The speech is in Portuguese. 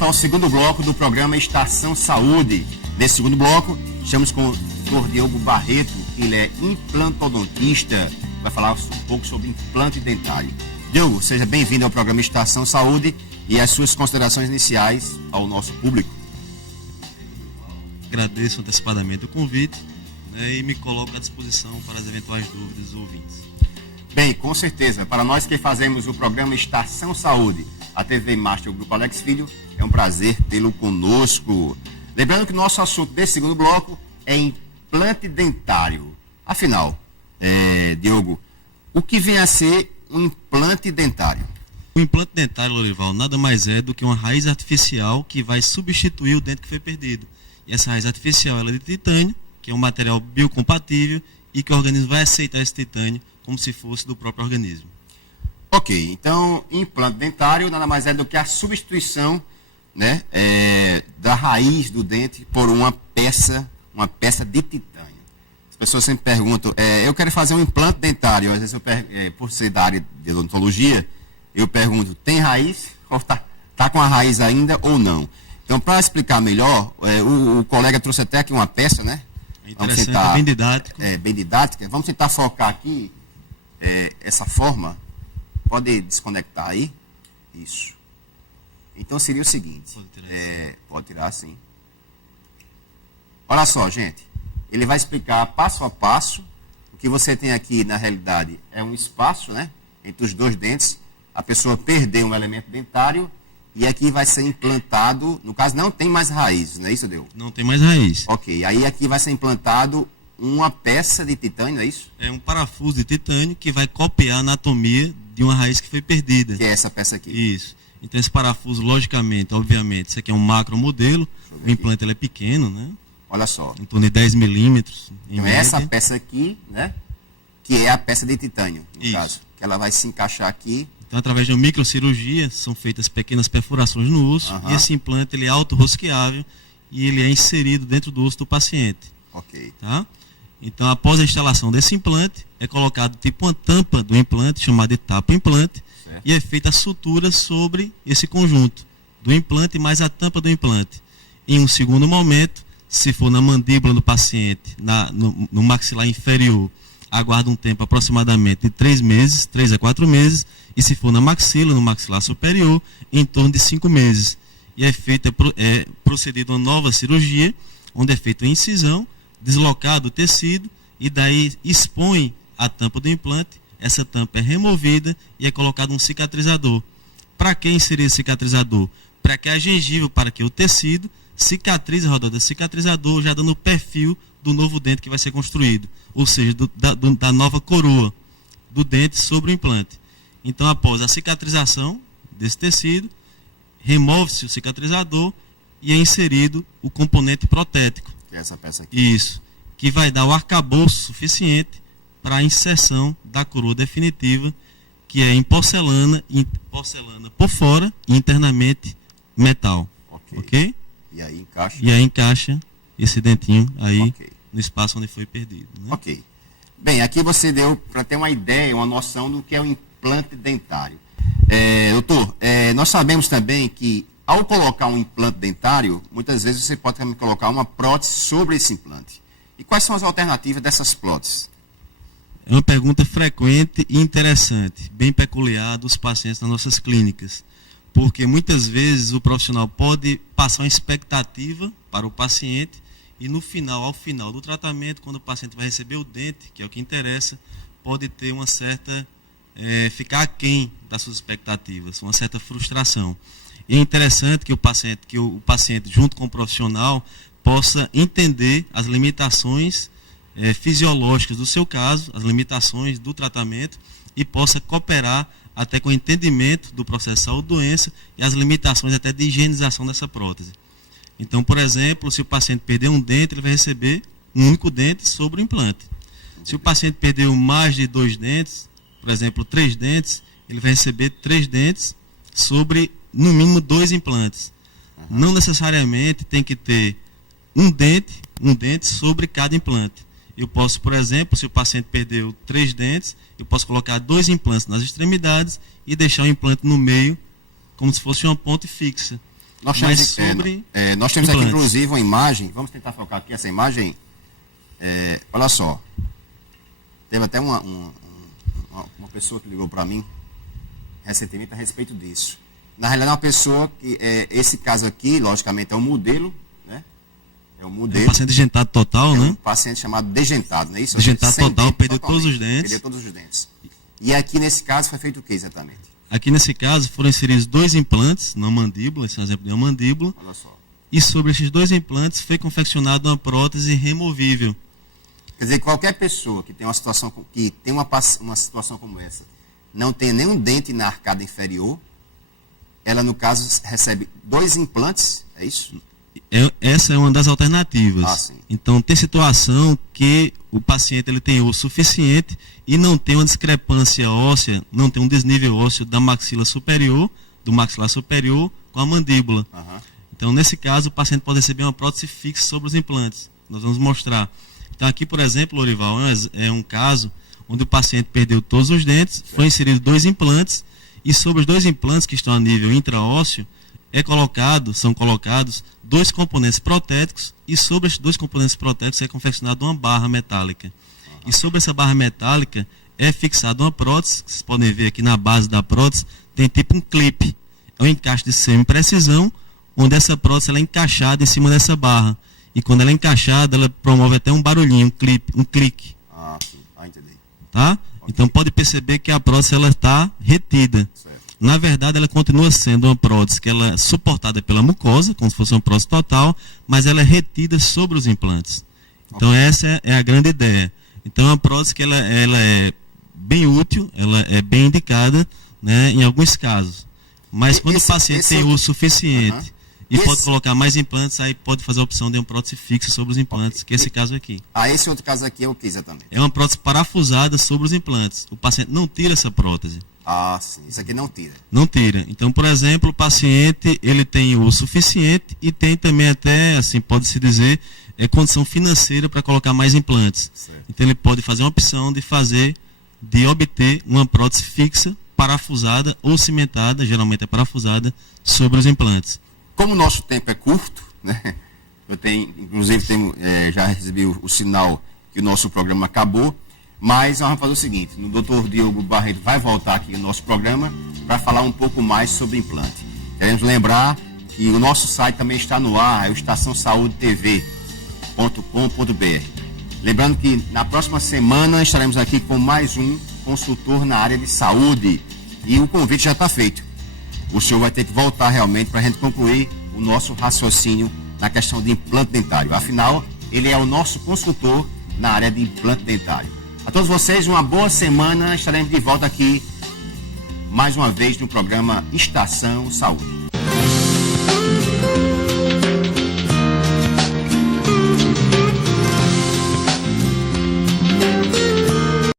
volta ao segundo bloco do programa Estação Saúde. Nesse segundo bloco, estamos com o Dr. Diogo Barreto, ele é implantodontista, vai falar um pouco sobre implante dentário. Diogo, seja bem-vindo ao programa Estação Saúde e as suas considerações iniciais ao nosso público. Agradeço antecipadamente o convite, né, e me coloco à disposição para as eventuais dúvidas dos ouvintes. Bem, com certeza, para nós que fazemos o programa Estação Saúde, a TV Master, o Grupo Alex Filho, é um prazer tê-lo conosco. Lembrando que o nosso assunto desse segundo bloco é implante dentário. Afinal, Diogo, o que vem a ser um implante dentário? O implante dentário, Lorival, nada mais é do que uma raiz artificial que vai substituir o dente que foi perdido. E essa raiz artificial ela é de titânio, que é um material biocompatível e que o organismo vai aceitar esse titânio como se fosse do próprio organismo. Ok, então implante dentário nada mais é do que a substituição, né, da raiz do dente por uma peça de titânio. As pessoas sempre perguntam, eu quero fazer um implante dentário, às vezes por ser da área de odontologia, eu pergunto, tem raiz? Ou tá com a raiz ainda ou não? Então, para explicar melhor, o colega trouxe até aqui uma peça, né? É interessante, é bem didático. Bem didática. Vamos tentar focar aqui essa forma. Pode desconectar aí? Isso. Então, seria o seguinte. Pode tirar, sim. Olha só, gente. Ele vai explicar passo a passo. O que você tem aqui, na realidade, é um espaço, né, entre os dois dentes. A pessoa perdeu um elemento dentário e aqui vai ser implantado, no caso não tem mais raiz, não é isso, Deu? Não tem mais raiz. Ok, aí aqui vai ser implantado uma peça de titânio, é isso? É um parafuso de titânio que vai copiar a anatomia de uma raiz que foi perdida. Que é essa peça aqui. Isso. Então esse parafuso, logicamente, obviamente, isso aqui é um macro modelo, o implante ele é pequeno, né? Olha só. Em torno de 10 milímetros. Então essa peça aqui, né, que é a peça de titânio, no caso, que ela vai se encaixar aqui. Então, através de uma microcirurgia, são feitas pequenas perfurações no osso, e esse implante ele é autorrosqueável e ele é inserido dentro do osso do paciente. Ok. Tá? Então, após a instalação desse implante, é colocado tipo uma tampa do implante, chamada de tapa-implante, e é feita a sutura sobre esse conjunto do implante mais a tampa do implante. Em um segundo momento, se for na mandíbula do paciente, no maxilar inferior, aguarda um tempo aproximadamente de 3 meses, 3 a 4 meses, e se for na maxila, no maxilar superior, em torno de 5 meses. E é procedida uma nova cirurgia, onde é feita a incisão, deslocado o tecido, e daí expõe a tampa do implante, essa tampa é removida e é colocado um cicatrizador. Para que inserir esse cicatrizador? Para que a gengiva, para que o tecido cicatrize ao redor do cicatrizador, já dando o perfil do novo dente que vai ser construído, ou seja, da nova coroa do dente sobre o implante. Então, após a cicatrização desse tecido, remove-se o cicatrizador e é inserido o componente protético. Que é essa peça aqui. Isso, que vai dar o arcabouço suficiente para a inserção da coroa definitiva, que é em porcelana por fora e internamente metal. Ok? E aí encaixa? E aí encaixa esse dentinho aí no espaço onde foi perdido. Né? Ok. Bem, aqui você deu para ter uma ideia, uma noção do que é o implante dentário. Doutor, nós sabemos também que ao colocar um implante dentário, muitas vezes você pode também colocar uma prótese sobre esse implante. E quais são as alternativas dessas próteses? É uma pergunta frequente e interessante, bem peculiar dos pacientes nas nossas clínicas. Porque muitas vezes o profissional pode passar uma expectativa para o paciente e ao final do tratamento, quando o paciente vai receber o dente, que é o que interessa, pode ter uma certa, ficar aquém das suas expectativas, uma certa frustração. E é interessante que o paciente junto com o profissional, possa entender as limitações fisiológicas do seu caso, as limitações do tratamento e possa cooperar até com o entendimento do processo de saúde-doença e as limitações até de higienização dessa prótese. Então, por exemplo, se o paciente perder um dente, ele vai receber um único dente sobre o implante. Se o paciente perdeu mais de 2 dentes, por exemplo, 3 dentes, ele vai receber 3 dentes sobre, no mínimo, 2 implantes. Não necessariamente tem que ter um dente sobre cada implante. Eu posso, por exemplo, se o paciente perdeu 3 dentes, eu posso colocar 2 implantes nas extremidades e deixar o implante no meio, como se fosse uma ponte fixa. Nós mas temos, sobre nós temos aqui, implantes. inclusive, uma imagem. Vamos tentar focar aqui essa imagem. Olha só. Teve até uma pessoa que ligou para mim recentemente a respeito disso. Na realidade, é uma pessoa que, esse caso aqui, logicamente, é um modelo, né? É um modelo. É um paciente degentado total, né? Um paciente chamado degentado, não é isso? Degentado Sem total, dente, perdeu totalmente. todos os dentes. Perdeu todos os dentes. E aqui, nesse caso, foi feito o que exatamente? Aqui nesse caso foram inseridos 2 implantes na mandíbula, esse é um exemplo de uma mandíbula, Olha só. e sobre esses 2 implantes foi confeccionada uma prótese removível. Quer dizer, qualquer pessoa que tem uma situação, uma situação como essa, não tem nenhum dente na arcada inferior, ela, no caso, recebe 2 implantes, é isso? Essa é uma das alternativas. Ah, sim. Então, tem situação que o paciente ele tem osso suficiente e não tem uma discrepância óssea, não tem um desnível ósseo da maxila superior, do maxilar superior com a mandíbula. Aham. Então, nesse caso, o paciente pode receber uma prótese fixa sobre os implantes. Nós vamos mostrar. Então, aqui, por exemplo, Lorival, é um caso onde o paciente perdeu todos os dentes, foi inserido 2 implantes, e sobre os 2 implantes que estão a nível intraósseo, são colocados 2 componentes protéticos, e sobre esses 2 componentes protéticos é confeccionada uma barra metálica. E sobre essa barra metálica é fixada uma prótese, que vocês podem ver aqui na base da prótese, tem tipo um clipe. É um encaixe de semi-precisão, onde essa prótese ela é encaixada em cima dessa barra. E quando ela é encaixada, ela promove até um barulhinho, um clique. Ah, sim. Entendi. Tá? Então pode perceber que a prótese ela está retida. Certo. Na verdade, ela continua sendo uma prótese que ela é suportada pela mucosa, como se fosse uma prótese total, mas ela é retida sobre os implantes. Então essa é a grande ideia. Então é uma prótese que ela é bem útil, ela é bem indicada, né, em alguns casos. Mas quando o paciente tem uso suficiente e pode colocar mais implantes, aí pode fazer a opção de uma prótese fixa sobre os implantes, que é esse caso aqui. Esse outro caso aqui é o que exatamente? É uma prótese parafusada sobre os implantes. O paciente não tira essa prótese. Ah, sim. Isso aqui não tira. Não tira. Então, por exemplo, o paciente ele tem o suficiente e tem também até, assim, pode-se dizer, condição financeira para colocar mais implantes. Certo. Então, ele pode fazer uma opção de obter uma prótese fixa, parafusada ou cimentada, geralmente é parafusada, sobre os implantes. Como o nosso tempo é curto, né? Já recebi o sinal que o nosso programa acabou, mas nós vamos fazer o seguinte: o Dr. Diogo Barreto vai voltar aqui no nosso programa para falar um pouco mais sobre implante. Queremos lembrar que o nosso site também está no ar, é o estaçãosaudetv.com.br. Lembrando que na próxima semana estaremos aqui com mais um consultor na área de saúde, e o convite já está feito. O senhor vai ter que voltar realmente para a gente concluir o nosso raciocínio na questão de implante dentário. Afinal, ele é o nosso consultor na área de implante dentário. A todos vocês, uma boa semana. Estaremos de volta aqui mais uma vez no programa Estação Saúde.